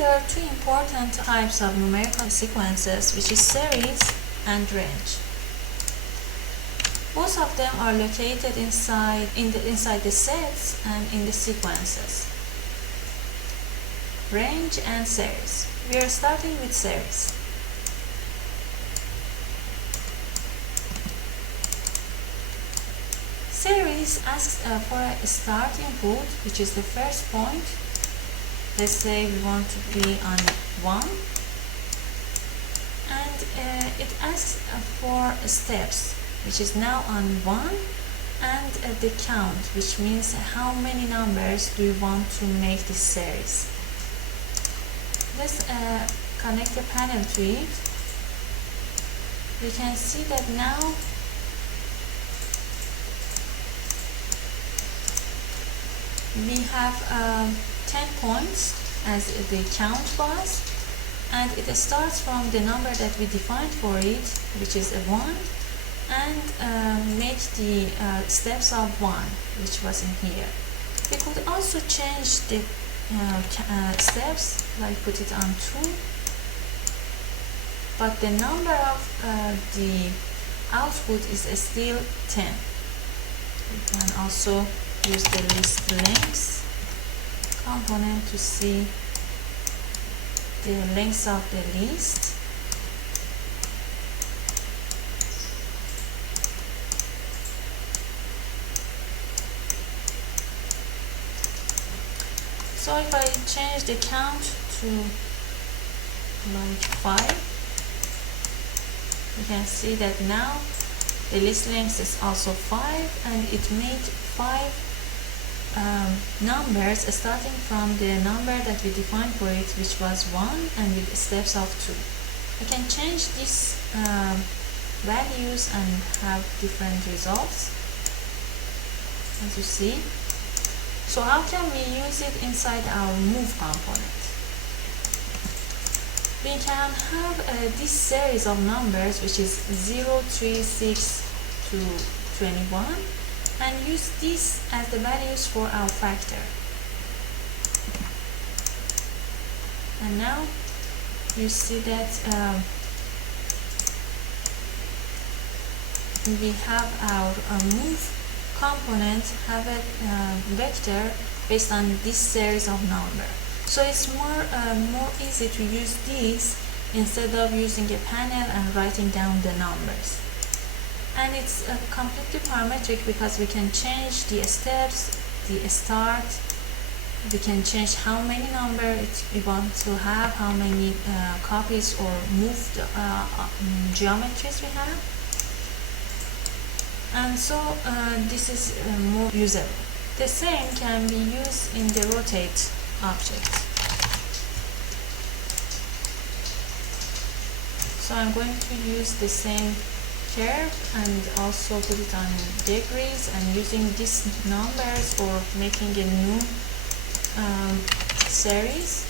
there are two important types of numerical sequences, which is series and range. Both of them are located inside the sets and in the sequences. Range and series. We are starting with series. Series asks for a start input, which is the first point. Let's say we want to be on 1, and it asks for steps, which is now on 1, and the count, which means how many numbers do we want to make this series. Let's connect the panel to it. We can see that now we have 10 points as the count was, and it starts from the number that we defined for it, which is a 1, and make the steps of 1, which was in here. We could also change the steps, like put it on 2, but the number of the output is still 10. We can also use the list lengths component to see the lengths of the list. So if I change the count to like 5, you can see that now the list length is also 5, and it made 5 numbers starting from the number that we defined for it, which was 1, and with steps of 2. I can change these values and have different results, as you see. So how can we use it inside our move component? We can have this series of numbers, which is 0, 3, 6 to 21, and use this as the values for our factor. And now you see that we have our move component have a vector based on this series of number. So it's more easy to use these instead of using a panel and writing down the numbers. And it's completely parametric because we can change the steps, the start, we can change how many numbers we want to have, how many copies or moved geometries we have. And so this is more usable. The same can be used in the rotate object. So I'm going to use the same curve and also put it on degrees, and using these numbers for making a new series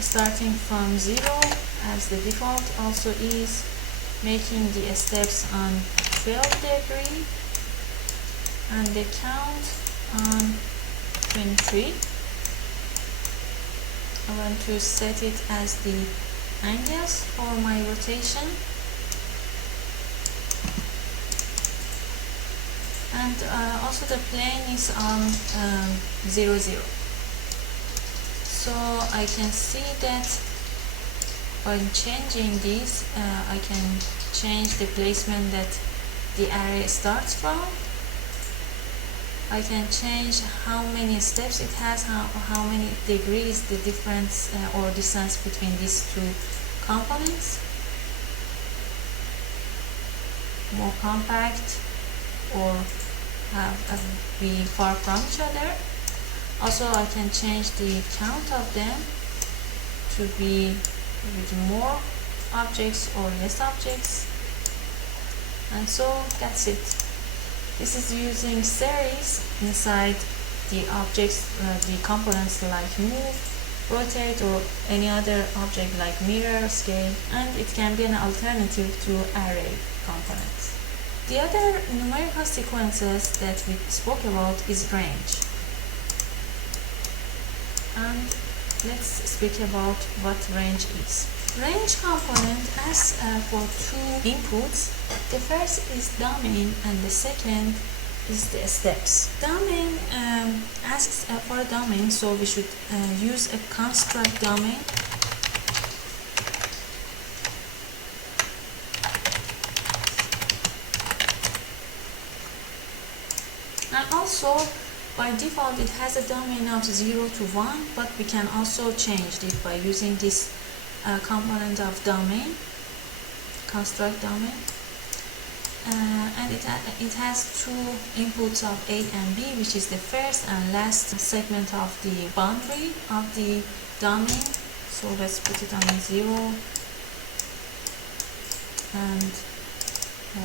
starting from 0 as the default also is, making the steps on 12 degree and the count on 23. I want to set it as the angles for my rotation, and also the plane is on 0, 0. So I can see that by changing this I can change the placement that the array starts from. I can change how many steps it has, how many degrees the difference or distance between these two components. More compact or be far from each other. Also I can change the count of them to be with more objects or less objects. And so that's it. This is using series inside the objects, the components like move, rotate, or any other object like mirror, scale, and it can be an alternative to array components. The other numerical sequences that we spoke about is range. And let's speak about what range is. Range component asks for two inputs. The first is domain and the second is the steps. Domain asks for a domain, so we should use a construct domain. And also, by default, it has a domain of 0 to 1, but we can also change it by using this component of domain, construct domain. And it has two inputs of A and B, which is the first and last segment of the boundary of the domain. So let's put it on 0 and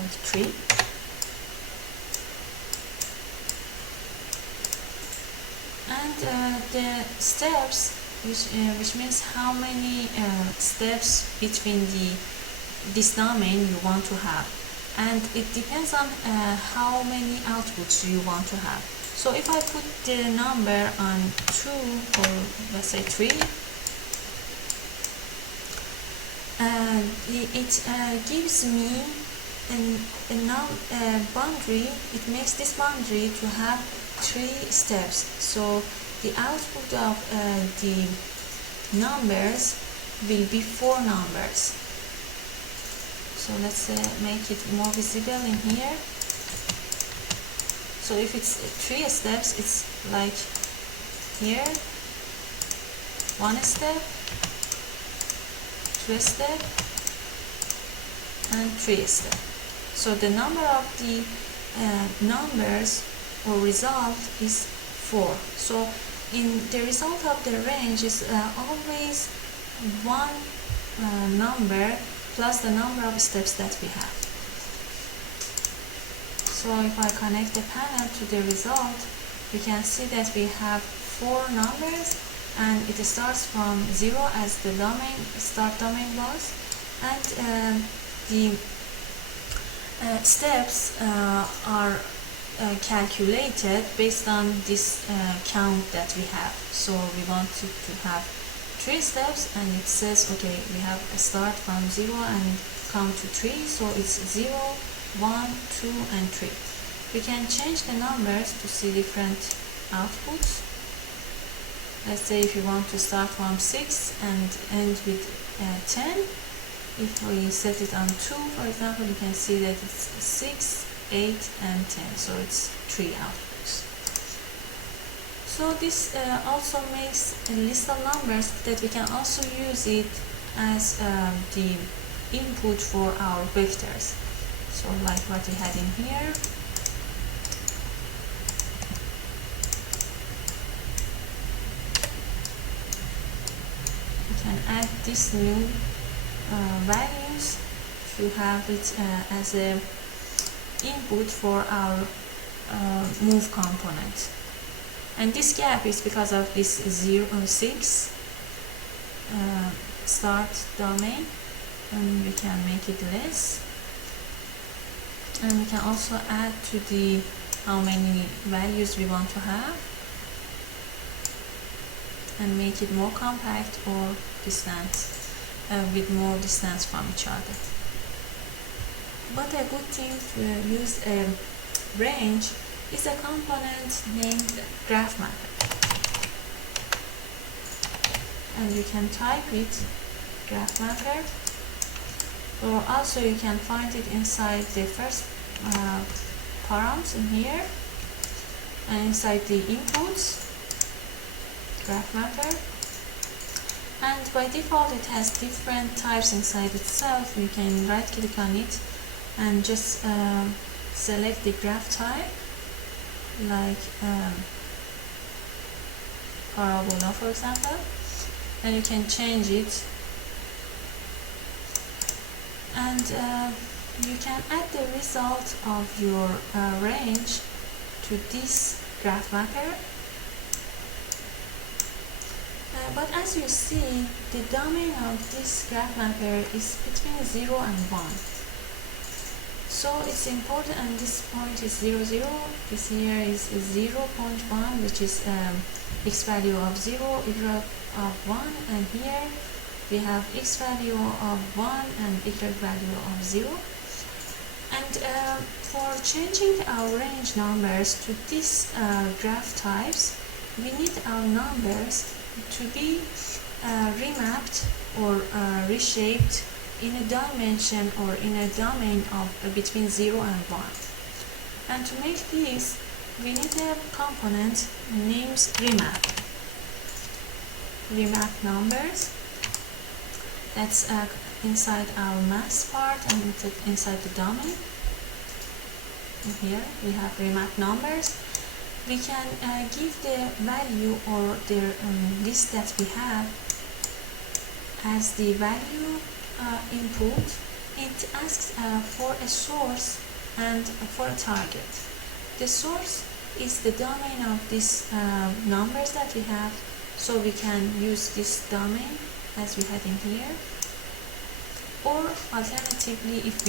3. And the steps, which means how many steps between this domain you want to have, and it depends on how many outputs you want to have. So if I put the number on 2 or let's say 3, it gives me a boundary. It makes this boundary to have 3 steps. So the output of the numbers will be 4 numbers. So let's make it more visible in here. So if it's 3 steps, it's like here, 1 step, 2 step, and 3 step. So the number of the numbers or result is 4. So in the result of the range is always 1 number plus the number of steps that we have. So if I connect the panel to the result, we can see that we have 4 numbers, and it starts from 0 as the domain, start domain was, and the steps are calculated based on this count that we have. So we want to have 3 steps, and it says okay, we have a start from 0 and come to 3, so it's 0, 1, 2, and 3. We can change the numbers to see different outputs. Let's say if you want to start from 6 and end with 10, if we set it on 2, for example, you can see that it's 6, 8, and 10, so it's 3 outputs. So this also makes a list of numbers that we can also use it as the input for our vectors. So like what we had in here. We can add this new values to have it as a input for our move component. And this gap is because of this 0 and 6 start domain, and we can make it less. And we can also add to the how many values we want to have, and make it more compact or distance with more distance from each other. But a good thing to use a range is a component named Grasshopper, and you can type it Grasshopper, or also you can find it inside the first params in here, and inside the inputs Grasshopper. And by default it has different types inside itself. You can right click on it and just select the graph type, like parabola for example, and you can change it, and you can add the result of your range to this graph mapper. But as you see, the domain of this graph mapper is between 0 and 1. So it's important, and this point is 0, 0. This here is 0.1, which is x value of 0, of 1, and here we have x value of 1 and y value of 0. And for changing our range numbers to these graph types, we need our numbers to be remapped or reshaped in a dimension or in a domain of between 0 and 1. And to make this, we need a component named Remap Numbers. That's inside our mass part and inside the domain. And here we have Remap Numbers. We can give the value or the list that we have as the value input. It asks for a source and for a target. The source is the domain of these numbers that we have, so we can use this domain as we had in here. Or alternatively, if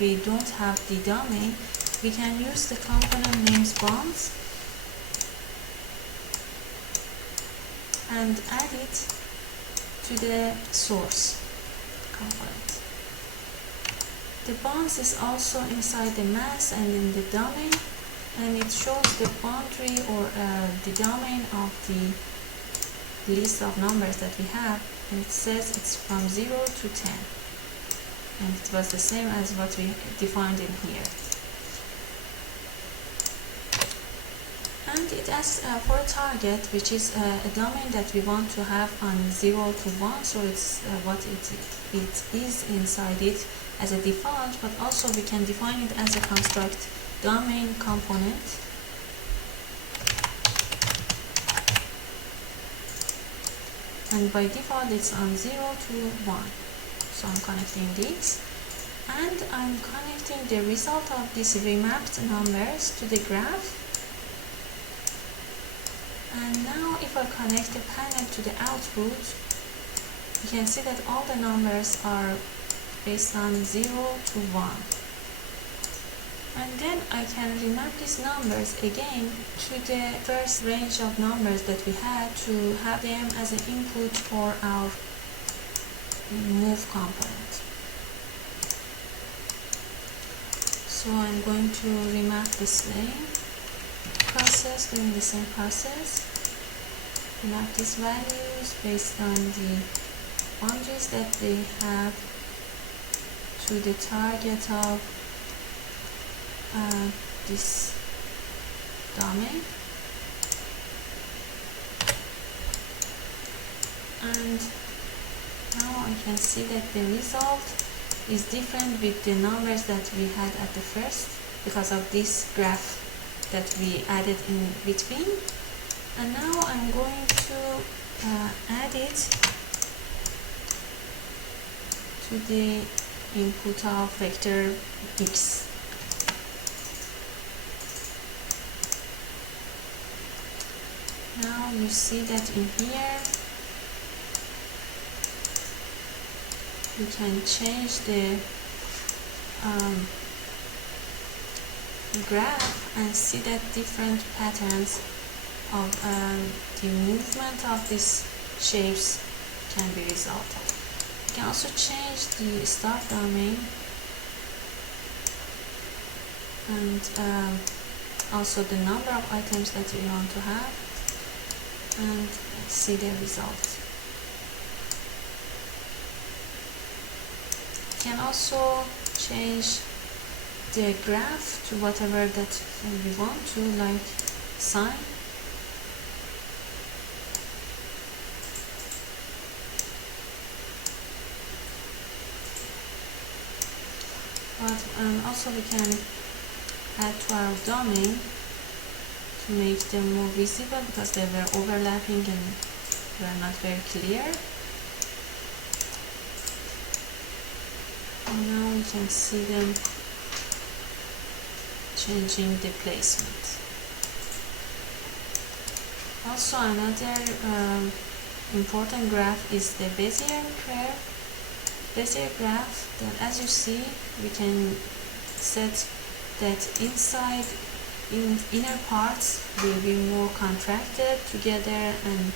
we don't have the domain, we can use the component named bonds and add it to the source component. The bonds is also inside the mass and in the domain, and it shows the boundary or the domain of the list of numbers that we have, and it says it's from 0 to 10, and it was the same as what we defined in here. And it asks for a target, which is a domain that we want to have on 0 to 1, so it's what it is inside it as a default, but also we can define it as a construct domain component. And by default it's on 0 to 1. So I'm connecting these, and I'm connecting the result of these remapped numbers to the graph. And now if I connect the panel to the output, you can see that all the numbers are based on 0 to 1. And then I can remap these numbers again to the first range of numbers that we had to have them as an input for our move component. So I'm going to remap the same process, doing the same process. Remap these values based on the boundaries that they have to the target of this domain. And now I can see that the result is different with the numbers that we had at the first because of this graph that we added in between. And now I'm going to add it to the input of vector x. Now you see that in here you can change the graph and see that different patterns of the movement of these shapes can be resulted. You can also change the start domain and also the number of items that you want to have, and see the result. You can also change the graph to whatever that we want to, like sign. But also we can add to our domain to make them more visible because they were overlapping and were not very clear. And now we can see them changing the placement. Also another important graph is the Bezier curve. Bezier graph, that as you see we can set that inside inner parts will be more contracted together and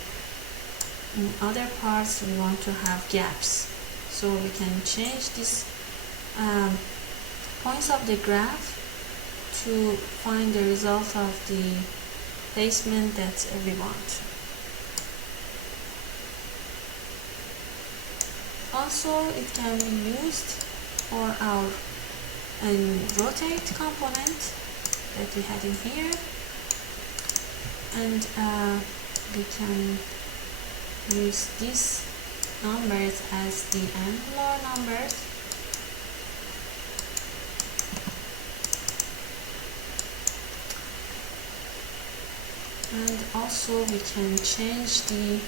in other parts we want to have gaps, so we can change this points of the graph to find the result of the placement that we want. Also, it can be used for our rotate component that we had in here, and we can use these numbers as the angular numbers. And also we can change the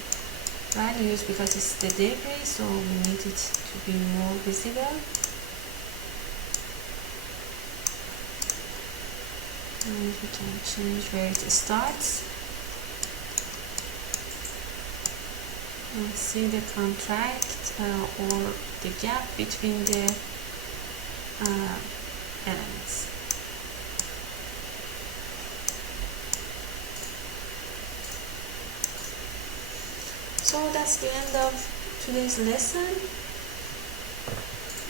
values because it's the debris, so we need it to be more visible. And we can change where it starts. And see the contract or the gap between the elements. So that's the end of today's lesson.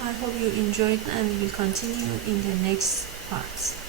I hope you enjoyed, and we'll continue in the next parts.